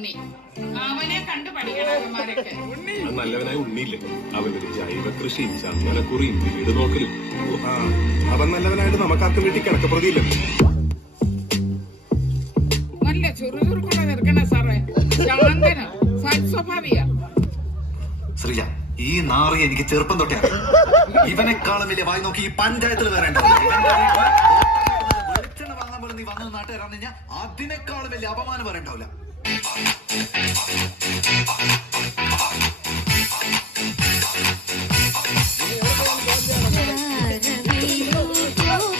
ഉണ്ണി. അവനെ കണ്ടു പഠിക്കണമാരൊക്കെ. നല്ലവനായ ഉണ്ണിയില്ലേ, അവനൊരു ജൈവ കൃഷിയും ചന്ദനക്കുറിയും വീട് നോക്കലും. അവൻ നല്ലവനായിട്ട് നമുക്കാർക്കും വീട്ടിൽ കിടക്കപ്രതിയില്ല. നല്ല ചുറുചുറുക്കുള്ള ചെറുക്കണ സാറേ, ശാന്തന, സൽസ്വഭാവിയാ. ശ്രീജ, ഈ നാറി എനിക്ക് ചെറുപ്പം തൊട്ടേ ഇവനെക്കാളും വലിയ വായി നോക്കി ഈ പഞ്ചായത്തിൽ വരേണ്ട വെളിച്ചെണ്ണ വാങ്ങാൻ പോലെ നീ വന്നത് നാട്ടുകാരാണ് കഴിഞ്ഞാൽ അതിനേക്കാളും വലിയ അപമാനം വരണ്ടാവില്ല. Yeah,